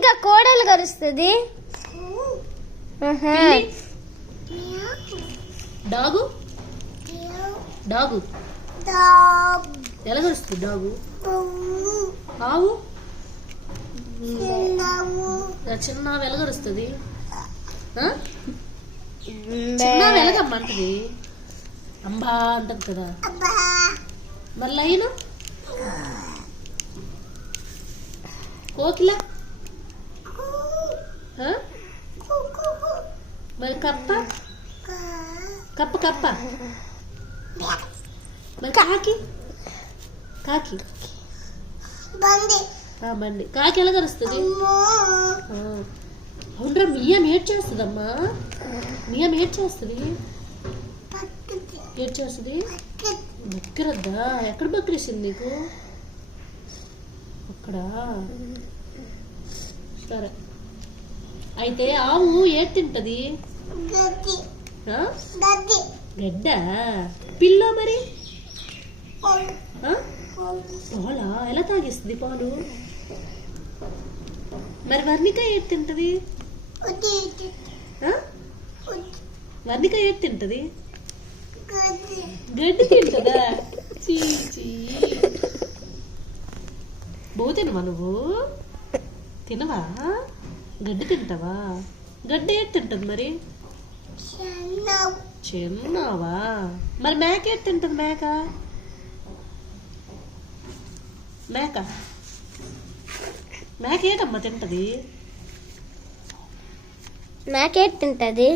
వర్ణిక కోడలు కరుస్తుంది. డాగు డాగు ఎలా కరుస్తుంది డాగు? ఆవు చిన్న వెలగరుస్తుంది. చిన్న వెలగమ్మంటది, అంబా అంటది కదా. మళ్ళీ అయినా కోకిల, మరి కప్ప కప్ప కప్ప, మరి కాకి కాకి బండి. కాకి ఎలా కలుస్తుంది? అవునరా, మియం ఏడ్ చేస్తుందమ్మా. మియం ఏడ్ చేస్తుంది. ఏడ్ చేస్తుంది. బక్కిరద్దా? ఎక్కడ బక్కిరేసింది నీకు? అక్కడ. సరే, అయితే ఆవు ఏడ్ తింటది? గడ్డ. పిల్ల మరి పాలా ఎలా తాగిస్తుంది పాలు? మరి వర్ణిక ఏది తింటది? వర్ణిక ఏది తింటది? గడ్డి తింటదా? చీ బో తినవా నువ్వు? తినవా? గడ్డి తింటావా? గడ్డి ఏది తింటది మరి? చిన్నావా? మరి మేక ఏది తింటది? మేక మేక మేక ఏటమ్మా తింటది? మేక ఏది తింటది?